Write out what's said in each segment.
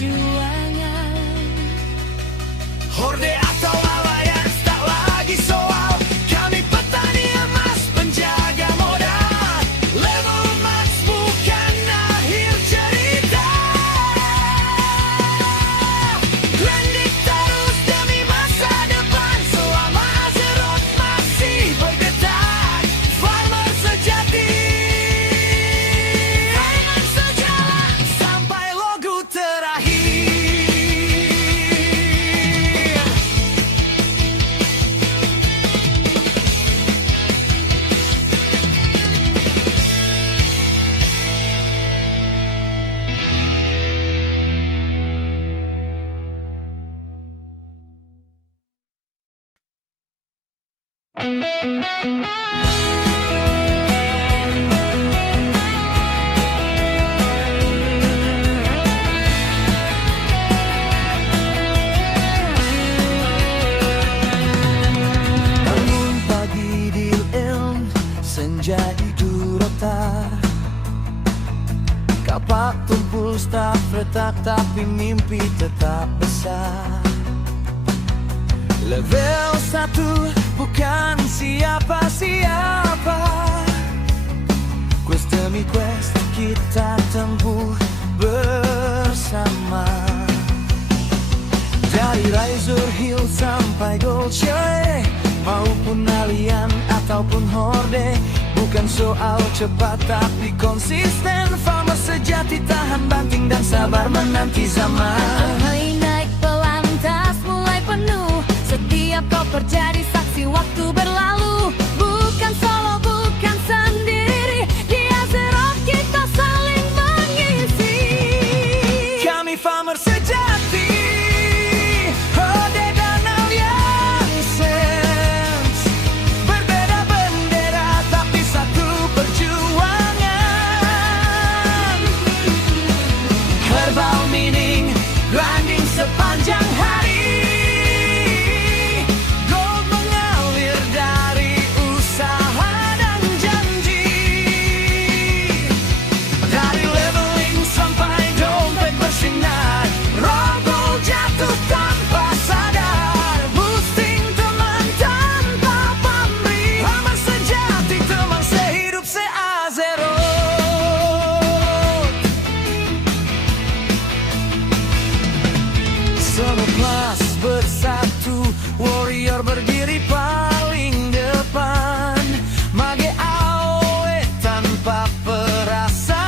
perjuangan. Horde atau alliance tak lagi soal, kami petani emas penjaga modal. Level max bukan akhir cerita. Grinding terus demi masa depan, selama Azeroth masih bergetar. Farmer sejati, dengan sejalan sampai logo terakhir. Bangun pagi di ilm, senja di Durota. Kapak tumpul staf retak, tapi mimpi tetap besar. Level 1 bukan siapa-siapa. Quest demi quest kita tempuh bersama. Dari Razor Hill sampai Goldshire, maupun Allian ataupun Horde, bukan soal cepat tapi konsisten. Farmer sejati tahan banting dan sabar menanti zaman. Mulai naik pelan, tas mulai penuh. Setiap kau terjadi saksi waktu berlalu. Bukan solo, bukan sendiri. Di Azeroth kita saling mengisi. Kami farmer sejati, Horde dan Alliances. Berbeda bendera tapi satu perjuangan. Herbal meaning, grinding sepanjang hari. Gold mengalir dari usaha dan janji. Dari leveling sampai dompet bersinar, roll jatuh tanpa sadar. Boosting teman tanpa pamrih. Farmer sejati, teman sehidup se-Azeroth. Semua kelas bersatu, warrior berdiri paling depan. Mage AOE tanpa perasaan.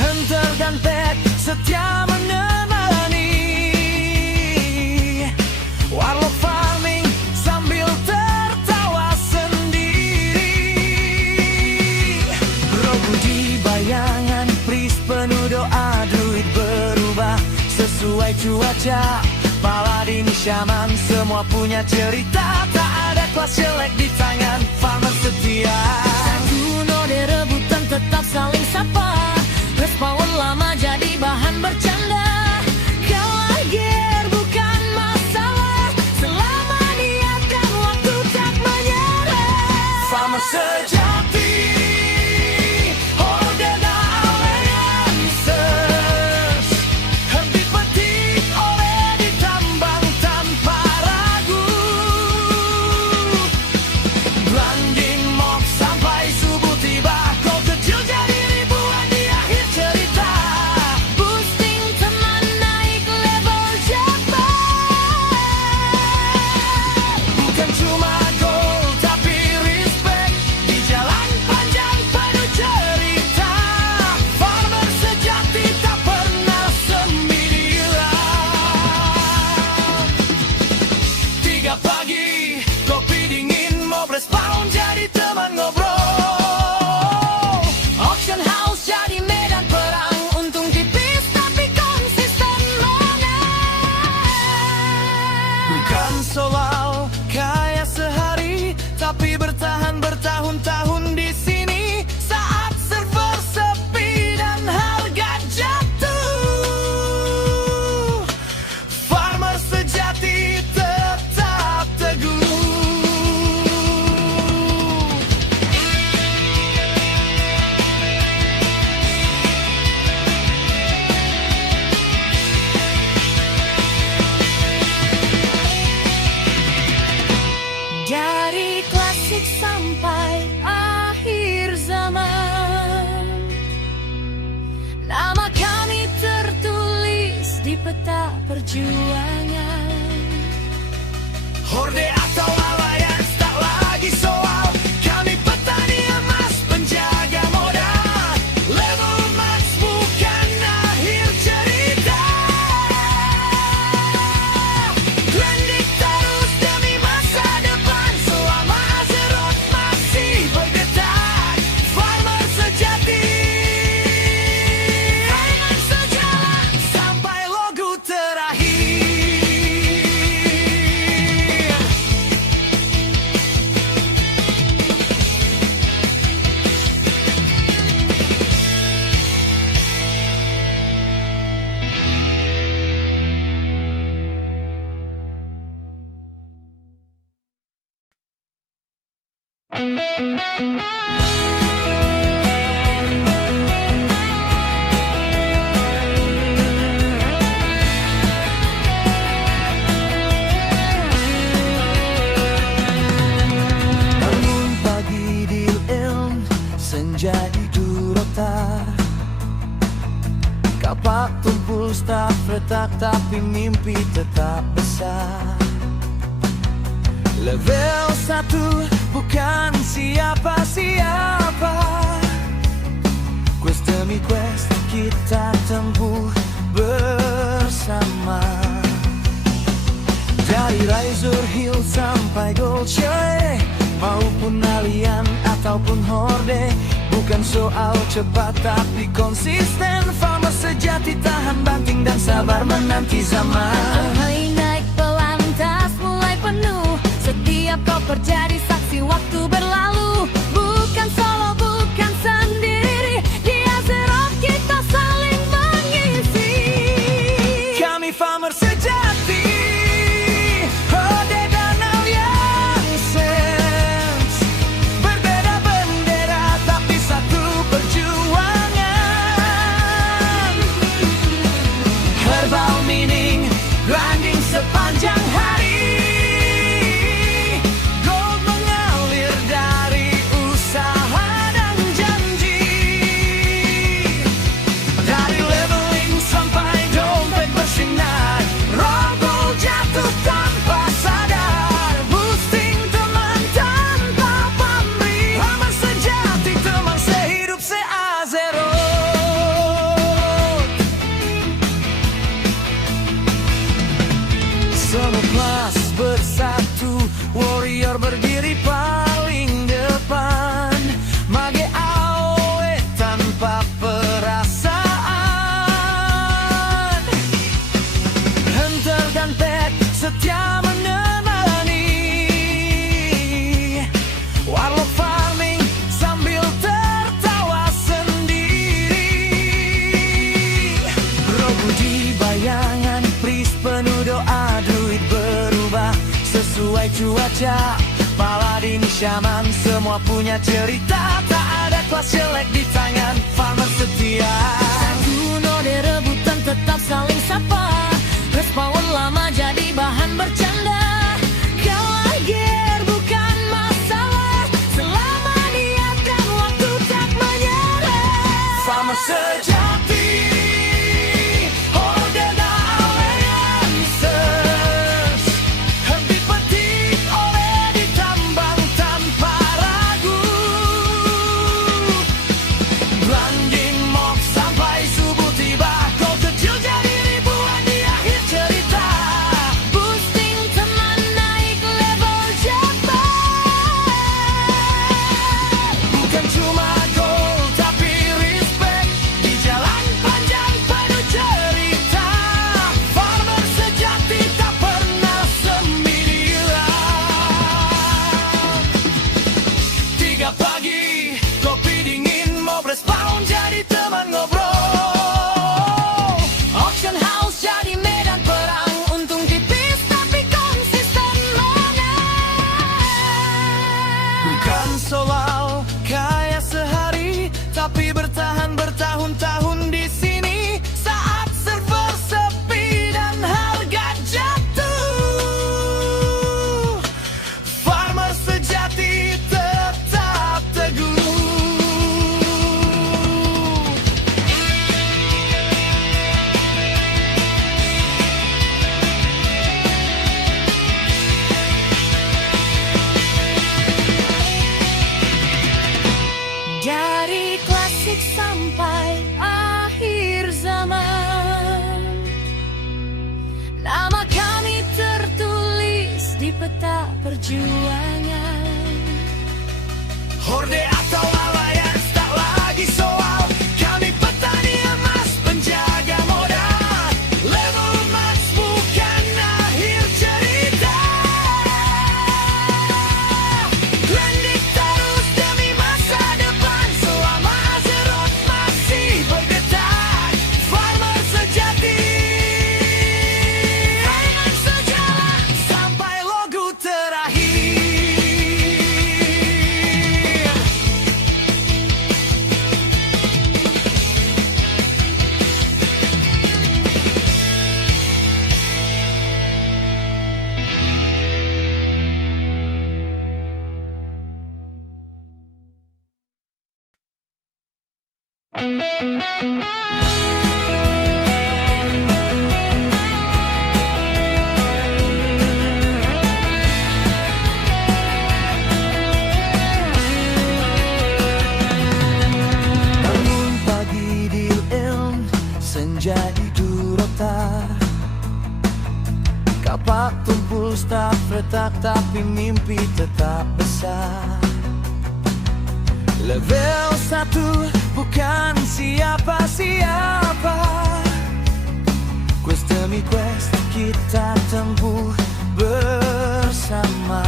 Hunter dan pet setia menemani. Warlock farming sambil tertawa sendiri. Rogu di bayangan, priest penuh doa. Druid berubah sesuai cuaca. Paladin, shaman, semua punya cerita. Tak ada kelas jelek di tangan farmer setia. Satu node rebutan tetap saling sapa. Respawn lama jadi bahan bercanda. Kalah gear bukan masalah, selama niat dan waktu tak menyerah. Farmer sejati, Horde dan Alliances. Henti petik oleh ditambang tanpa ragu. Grinding mob sampai subuh tiba. Kau kecil jadi ribuan di akhir cerita. Boosting teman naik level cepat. Bukan cuma gold tapi respect. Di jalan panjang penuh cerita. Farmer sejati tak pernah sendirian. 3 pagi, kopi dingin, mob respawn jadi teman ngobrol. Auction house jadi medan perang. Untung tipis tapi konsisten menang. Bukan soal kaya sehari, tapi bertahan bertahun-tahun di sini. Saat server sepi dan harga jatuh, farmer sejati tetap teguh. Dari klasik sampai akhir zaman, nama kami tertulis di peta perjuangan. Horde atau alliance tak lagi soal. Kami petani emas penjaga modal. Level max bukan akhir cerita. Grinding terus demi masa depan. Selama Azeroth masih bergetar. Farmer sejati, dengan sejalan sampai logo terakhir. Bangun pagi di Ilm, senja di Durota. Kapak tumpul staf retak, tapi mimpi tetap besar. Level 1 bukan siapa-siapa. Quest demi quest kita tempuh bersama. Dari Razor Hill sampai Gold Shire, maupun Allian ataupun Horde, bukan soal cepat tapi konsisten. Farmer sejati tahan banting dan sabar menanti zaman. Hai naik pelan, tas mulai penuh. Setiap kau terjadi saksi waktu berlalu. Bukan solo, bukan sendiri. Di Azeroth kita saling mengisi. Kami farmer sejati, Horde dan Alliances. Berbeda bendera tapi satu perjuangan. Herbal meaning, grinding sepanjang hari. Gold mengalir dari usaha dan janji. Dari leveling sampai dompet bersinar. Roll jatuh tanpa sadar. Boosting teman tanpa pamrih. Farmer sejati, teman sehidup se-Azeroth. Semua kelas bersatu, warrior berdiri paling depan. Mage AOE tanpa perasaan. Hunter dan pet setia menemani. Warlock farming sambil tertawa sendiri. Rogu di bayangan, priest penuh doa. Druid berubah sesuai cuaca. Paladin, shaman, semua punya cerita. Tak ada kelas jelek di tangan farmer setia. Satu node rebutan tetap saling sapa. Respawn lama jadi bahan bercanda. Kalah gear bukan masalah, selama niat dan waktu tak menyerah. Farmer sejati, Horde dan Alliances. Dipetik oleh ditambang tanpa ragu. Grinding mob sampai subuh tiba. Kau kecil jadi ribuan di akhir cerita. Boosting teman naik level cepat. Bukan cuma gold tapi respect. Di perjuangan. Horde atau alliance tak lagi soal. Kami petani emas penjaga modal. Level max bukan akhir cerita. Grinding terus demi masa depan. Selama Azeroth masih bergetar. Farmer sejati, dengan sejalan sampai logo terakhir. Bangun pagi di ilm, senja di Durota. Kapak tumpul staf retak, tapi mimpi tetap besar. Level 1 bukan siapa-siapa. Quest demi quest kita tempuh bersama.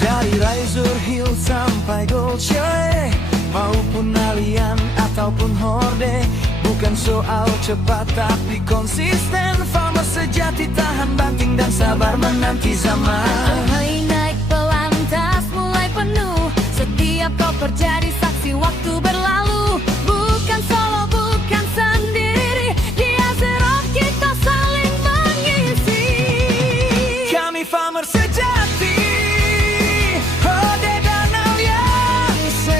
Dari Razor Hill sampai Gold Shire, maupun alien ataupun horde, bukan soal cepat tapi konsisten. Farmer sejati tahan banting dan sabar menanti zaman. Hai naik pelan, tas mulai penuh. Setiap kau terjadi saksi waktu berlalu. Bukan solo, bukan sendiri. Di Azeroth kita saling mengisi. Kami farmer sejati, horde dan alliances.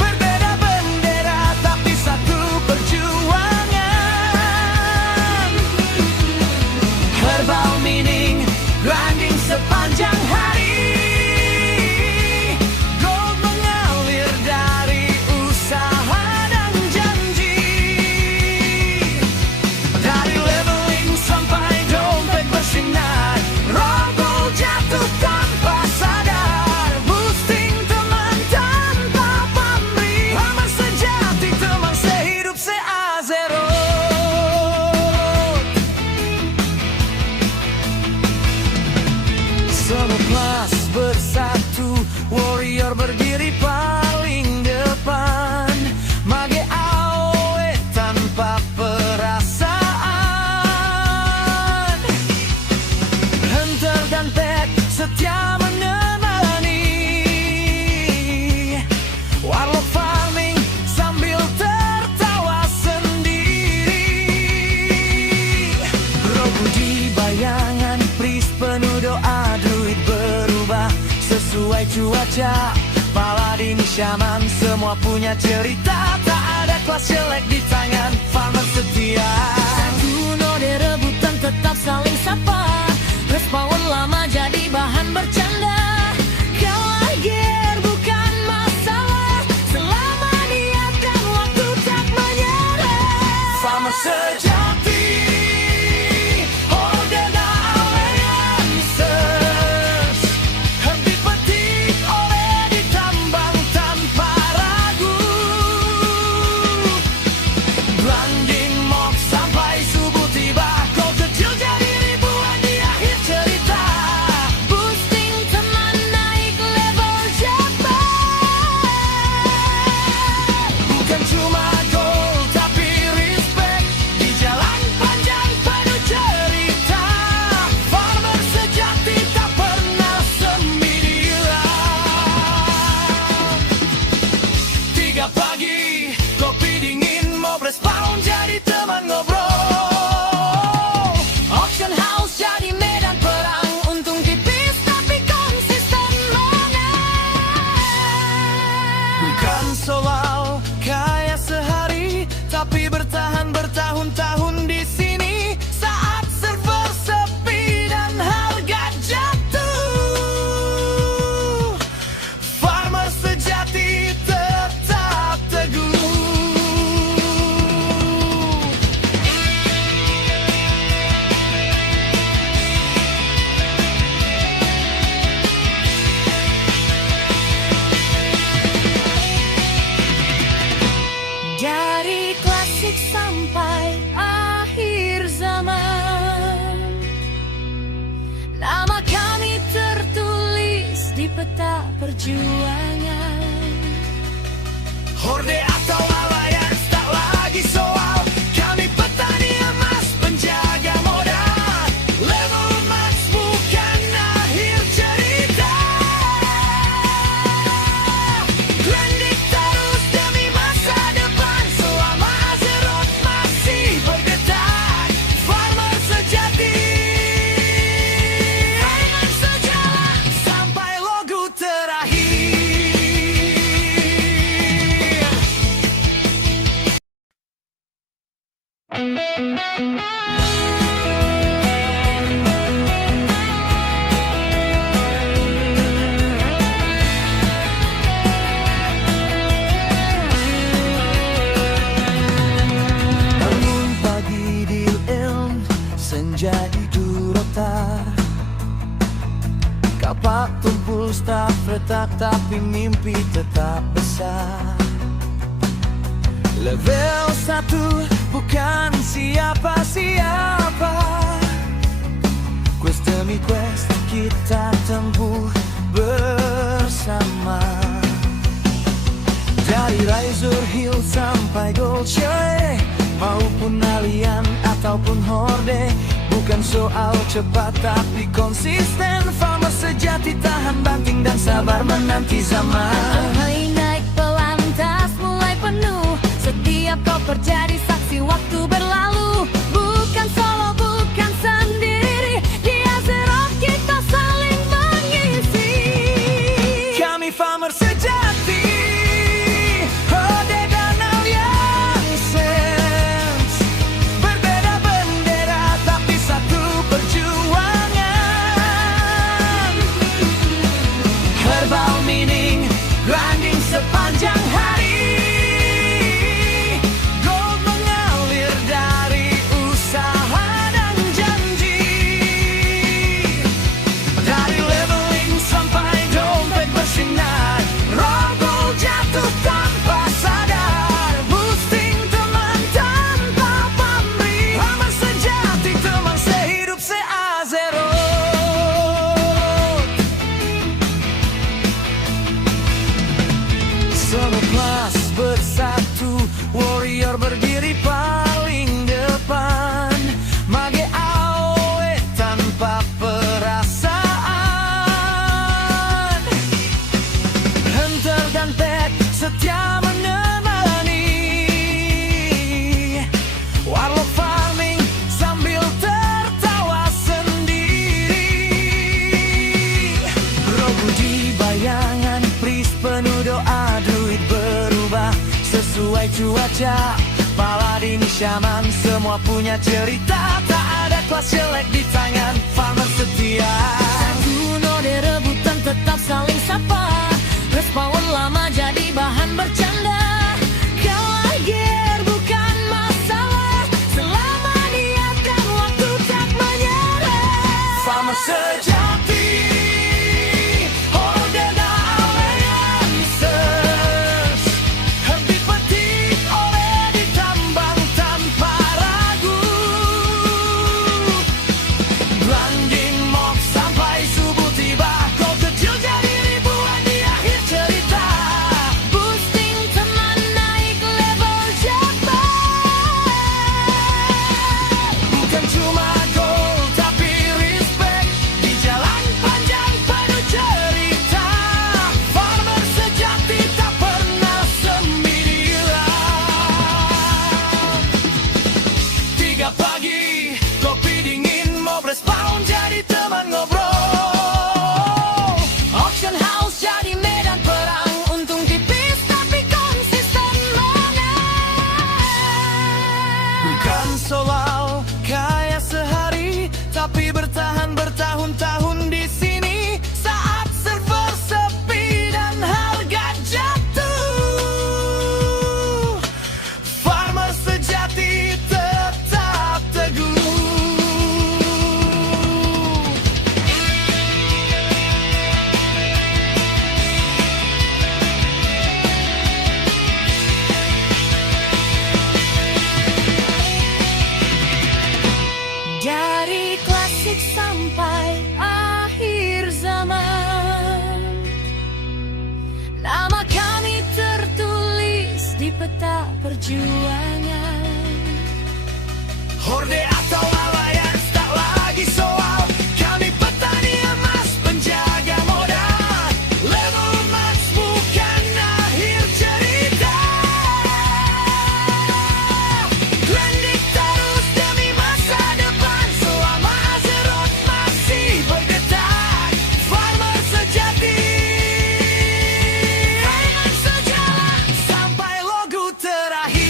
Berbeda bendera tapi satu perjuangan. Herbal meaning, grinding sepanjang hari. Gold mengalir dari usaha dan janji. Dari leveling sampai dompet bersinar. Robo jatuh tanpa sadar. Boosting teman tanpa pamrih. Farmer sejati, teman sehidup se-Azeroth. Selepas bersatu, warrior berdiri paling depan. Mage AOE tanpa perasaan. Hunter dan pet setia menemani. Warlock farming sambil tertawa sendiri. Rogu di bayangan, priest penuh doa. Druid berubah sesuai cuaca. Paladin, shaman, semua punya cerita. Tak ada kelas jelek di tangan farmer setia. Satu node rebutan tetap saling sapa. Respawn lama jadi bahan bercanda. Kalah gear bukan masalah. Selama niatkan waktu tak menyerah. Farmer sejati, horde dan alliances. Dipetik oleh ditambang tanpa ragu. Grinding mob sampai subuh tiba. Kau kecil jadi ribuan di akhir cerita. Boosting peta perjuangan. Horde atau alliance tak lagi soal. Kami petani emas penjaga modal. Level max bukan akhir cerita. Grinding terus demi masa depan. Selama Azeroth masih bergetar. Farmer sejati, Farmer sejalan sampai logo terakhir. Bangun pagi di Ilm, senja di Durota. Kapak tumpul staf retak, tapi mimpi tetap besar. Level 1 bukan siapa-siapa. Quest demi quest kita tempuh bersama. Dari Razor Hill sampai Gold Shire, maupun Allian ataupun Horde, bukan soal cepat tapi konsisten. Farmer sejati tahan banting dan sabar menanti zaman. Hai naik pelan, tas mulai penuh. Setiap kau terjadi saksi waktu berlalu. Bukan solo, bukan sendiri. Di Azeroth kita saling mengisi. Kami farmer sejati, Horde dan Alliances. Berbeda bendera tapi satu perjuangan. Herbal meaning, grinding sepanjang hari. Gold mengalir dari usaha dan janji. Dari leveling sampai dompet bersinar. Raw gold jatuh tanpa sadar. Boosting teman tanpa pamrih. Farmer sejati, teman sehidup se-Azeroth. Semua kelas bersatu, warrior berdiri paling depan. Mage AOE tanpa perasaan. Hunter dan pet setia menemani. Warlock farming sambil tertawa sendiri. Rogu di bayangan, priest penuh doa. Druid berubah sesuai cuaca. Paladin, shaman, semua punya cerita. Tak ada kelas jelek di tangan farmer setia. Satu node rebutan tetap saling sapa. Respawn lama jadi bahan bercanda. Kalah gear bukan masalah. Selama niat dan waktu tak menyerah. Farmer sejati, Horde dan Alliances. Herbit petik oleh ditambang tanpa ragu. Grinding mob sampai subuh tiba. Kau kecil jadi ribuan di akhir cerita. Boosting teman naik level cepat. Bukan cuma gold tapi respect. Di jalan perjuangan. Horde atau alliance tak lagi soal. Kami petani emas penjaga modal. Level max bukan akhir cerita. Grinding terus demi masa depan. Selama Azeroth masih bergetar. Farmer sejati, mainan sejalan sampai logo terakhir.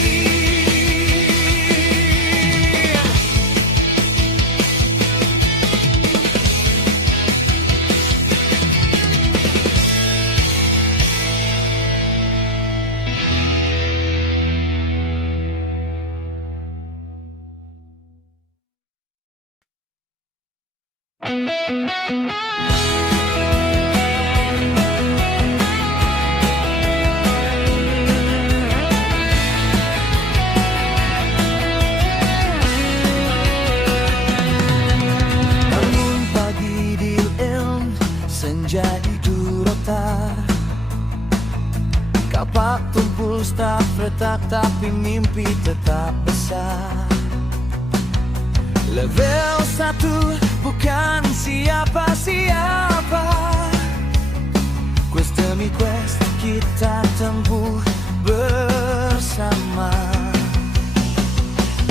Bangun pagi di Elm, senja di Durotar. Kapak tumpul staf retak, tapi mimpi tetap besar. Level 1 bukan siapa-siapa. Quest demi quest kita tempuh bersama.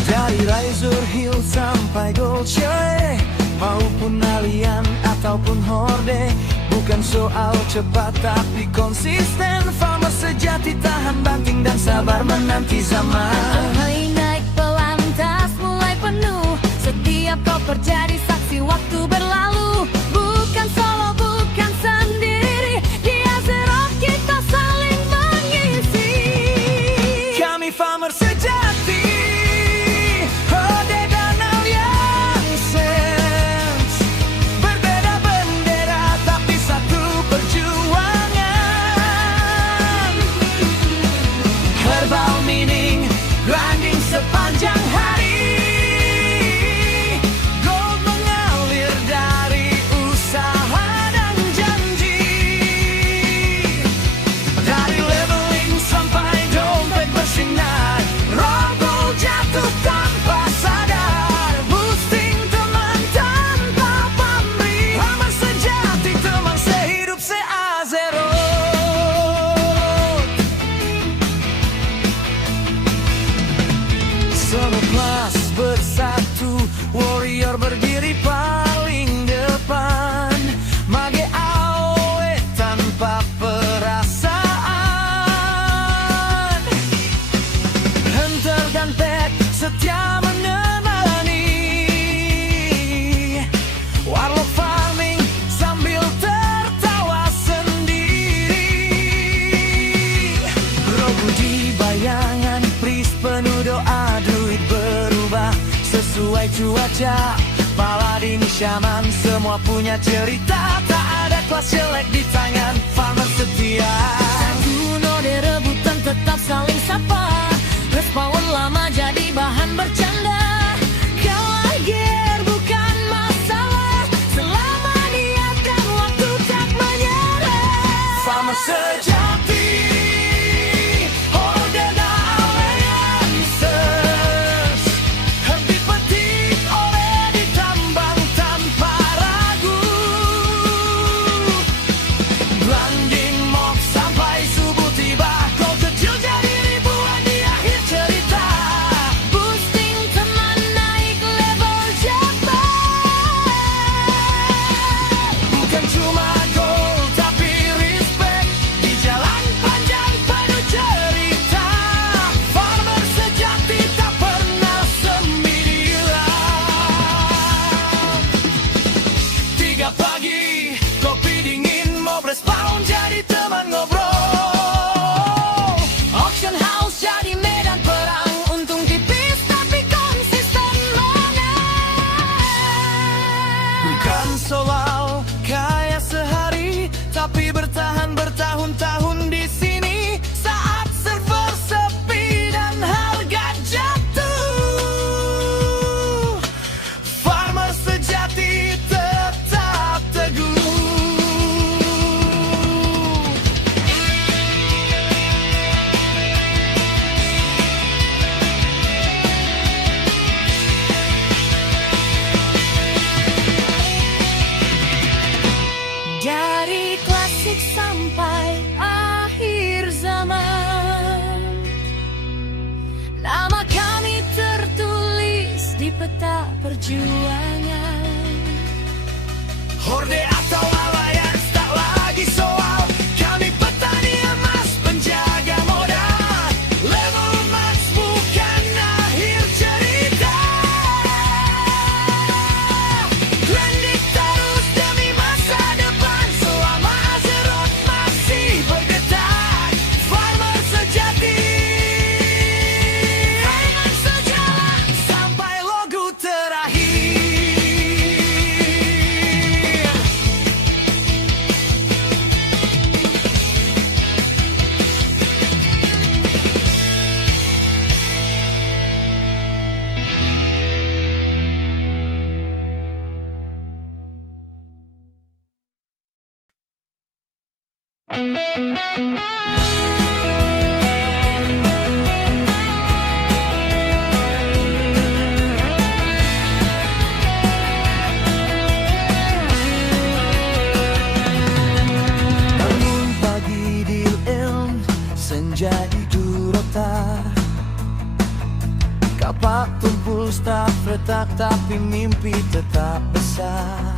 Dari Razor Hill sampai Gold Shire, maupun Allian ataupun Horde, bukan soal cepat tapi konsisten. Farmer sejati tahan banting dan sabar menanti zaman. Hai naik pelan, tas mulai penuh. Setiap koper jadi saksi waktu berlalu. Bukan solo, bukan sendiri. Di Azeroth kita saling mengisi. Kami farmer sejati, Horde dan Alliances. Berbeda bendera tapi satu perjuangan. Herbal mining, grinding sepanjang hari. Gold mengalir dari usaha dan janji. Dari leveling sampai dompet bersinar. Raw gold jatuh tanpa sadar. Boosting teman tanpa pamrih. Farmer sejati, teman sehidup se-Azeroth. Semua kelas bersatu, warrior berdiri paling depan. Mage AOE tanpa perasaan. Hunter dan Pet setia menemani. Warlock farming sambil tertawa sendiri. Rogu di bayangan, priest penuh doa. Druid berubah sesuai cuaca. Paladin, shaman, semua punya cerita. Tak ada kelas jelek di tangan farmer setia. Satu node rebutan tetap saling sapa. Respawn lama jadi bahan bercanda. Kalah gear bukan masalah. Selama niat dan waktu tak menyerah. Farmer sejati, Horde dan Alliances. Herbit petik oleh ditambang tanpa ragu. Grinding mob sampai subuh tiba. Kau kecil jadi ribuan di akhir cerita. Boosting teman naik level cepat. Bukan cuma gold tapi respect. Di Dari klasik sampai akhir zaman, nama kami tertulis di peta perjuangan. Horde atau alliance tak lagi soal, kami petani emas penjaga modal. Level max bukan akhir cerita. Grinding terus demi masa depan, selama Azeroth masih bergetar. Farmer sejati, dengan sejalan sampai logo terakhir. Bangun pagi di Ilm, senja di Durota. Kapak tumpul staf retak, tapi mimpi tetap besar.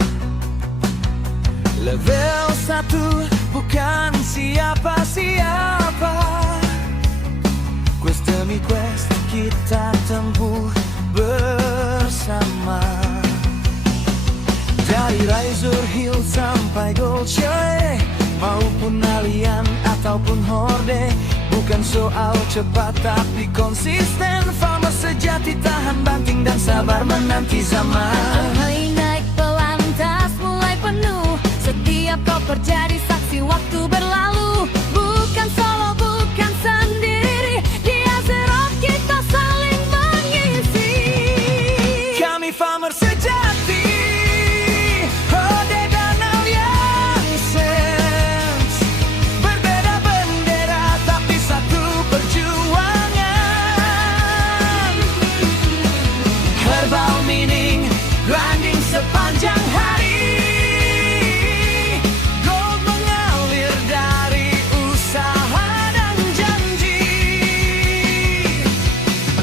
Level 1 bukan siapa-siapa. Quest demi quest kita tempuh bersama. Dari Razor Hill sampai Gold Shire, maupun Allian ataupun Horde, bukan soal cepat tapi konsisten. Farmer sejati tahan banting dan sabar menanti zaman. Hai naik pelan, tas mulai penuh. Setiap kau terjadi saksi waktu berlalu. Bukan solo, bukan sendiri. Di Azeroth kita saling mengisi. Kami farmer sejati, Horde dan Alliances. Berbeda bendera tapi satu perjuangan. Herbal meaning, grinding sepanjang hari. Gold mengalir dari usaha dan janji.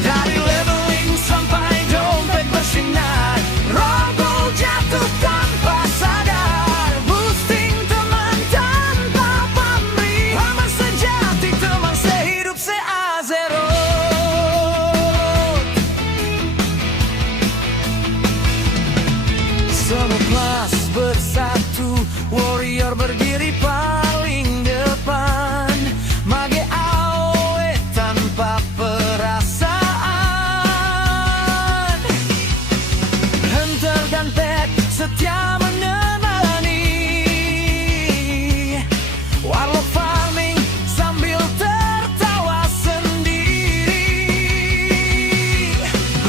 Dari leveling sampai dompet bersinar, raw gold jatuh tanpa sadar. Boosting teman tanpa pamrih, farmer sejati teman sehidup se-Azeroth. Semua kelas bersatu, warrior berdiri paling depan. Mage AOE tanpa perasaan. Hunter dan pet setia menemani. Warlock farming sambil tertawa sendiri.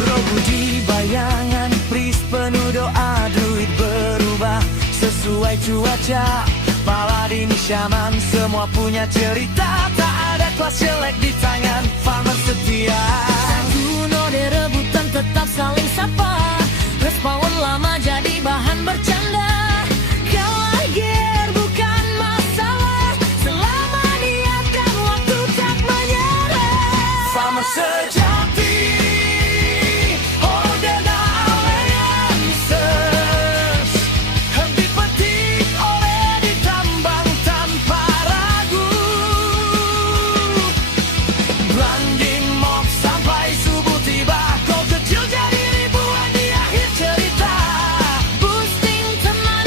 Rogu di bayangan, priest penuh doa, druid berubah sesuai cuaca. Paladin shaman semua punya cerita, tak ada kelas jelek di tangan farmer setia. Satu node rebutan tetap saling sapa. Respawn lama jadi bahan bercanda. Kalah gear bukan masalah, selama niat dan waktu tak menyerah. Farmer sejati, Horde dan Alliances. Henti petik oleh ditambang tanpa ragu. Grinding mob sampai subuh tiba. Kau kecil jadi ribuan di akhir cerita. Boosting teman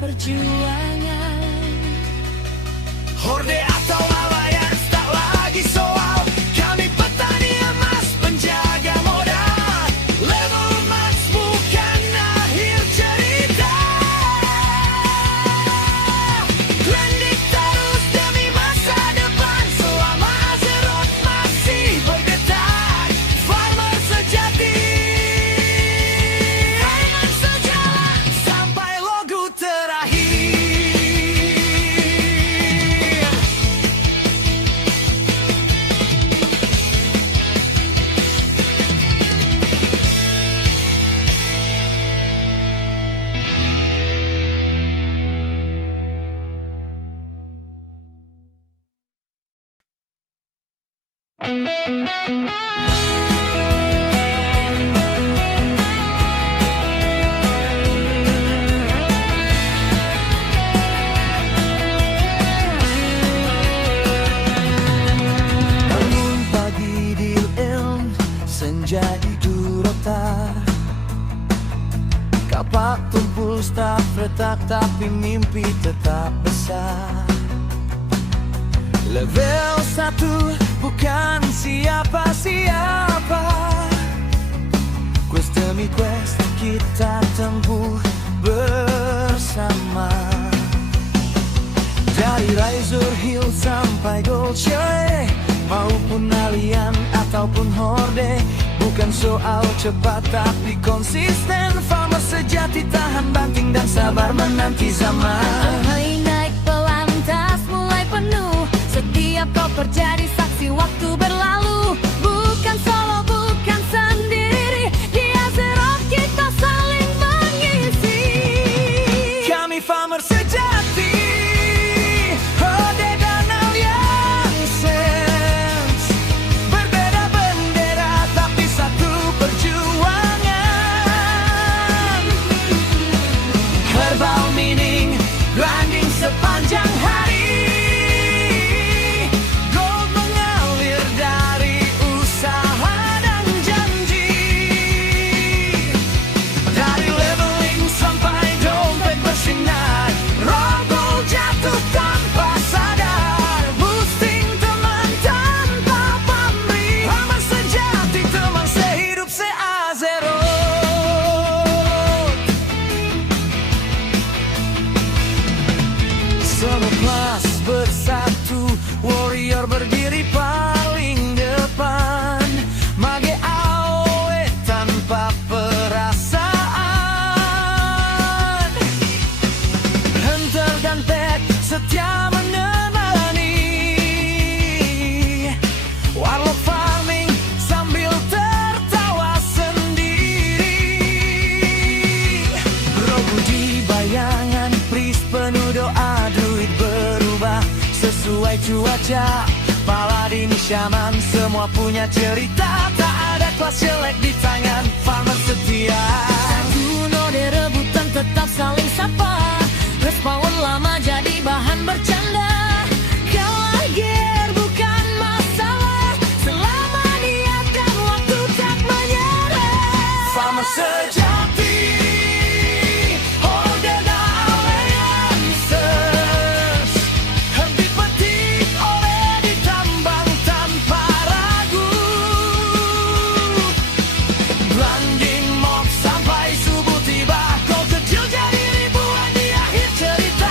perjuangan. Horde atau alliance tak lagi soal. Kami petani emas penjaga modal. Level max bukan akhir cerita. Grinding terus demi masa depan. Selama Azeroth masih bergetar. Farmer sejati akan sejalan sampai logo terakhir. Bangun pagi di Ilm, senja di Durotar. Kapak tumpul staf retak, tapi mimpi tetap besar. Level 1 bukan siapa-siapa. Quest demi quest kita tempuh bersama. Dari Razor Hill sampai Gold Shire, maupun Allian ataupun Horde, bukan soal cepat tapi konsisten. Farmer sejati tahan banting dan sabar menanti zaman. Hai naik pelan, tas mulai penuh. Setiap koper jadi saksi waktu berlalu. Bukan solo, bukan sendiri. Di Azeroth kita saling mengisi. Kami farmer sejati, Horde dan Alliances. Berbeda bendera tapi satu perjuangan. Herbal mining, grinding sepanjang hari. Gold mengalir dari usaha dan janji. Dari leveling sampai dompet bersinar. Rogo jatuh tanpa sadar. Boosting teman tanpa pamrih. Farmer sejati, teman sehidup se-Azeroth. Semua kelas bersatu, warrior berdiri paling depan. Mage AOE tanpa perasaan. Hunter dan pet setia menemani. Warlock farming sambil tertawa sendiri. Rogu di bayangan, priest penuh doa. Druid berubah sesuai cuaca. Paladin, shaman, semua punya cerita. Tak ada kelas jelek di tangan farmer setia. Satu node rebutan tetap saling sapa. Respawn lama jadi bahan bercanda. Kalah gear bukan masalah. Selama niat dan waktu tak menyerah. Farmer sejati, Horde dan Alliances. Herb dipetik oleh ditambang tanpa ragu. Grinding mob sampai subuh tiba. Kau kecil jadi ribuan di akhir cerita.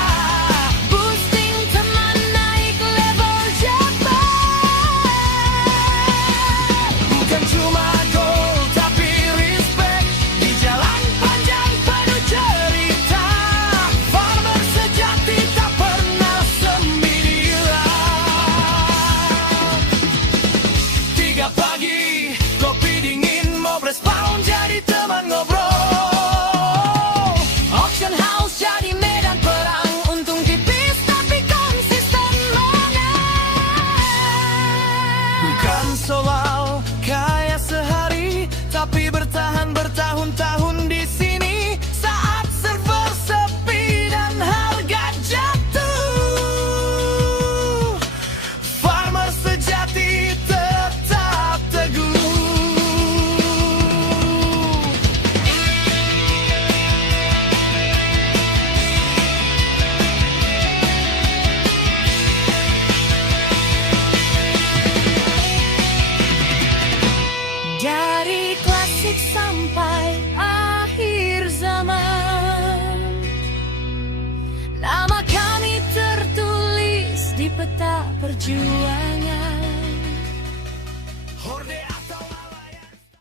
sampai akhir zaman. Nama kami tertulis di peta perjuangan.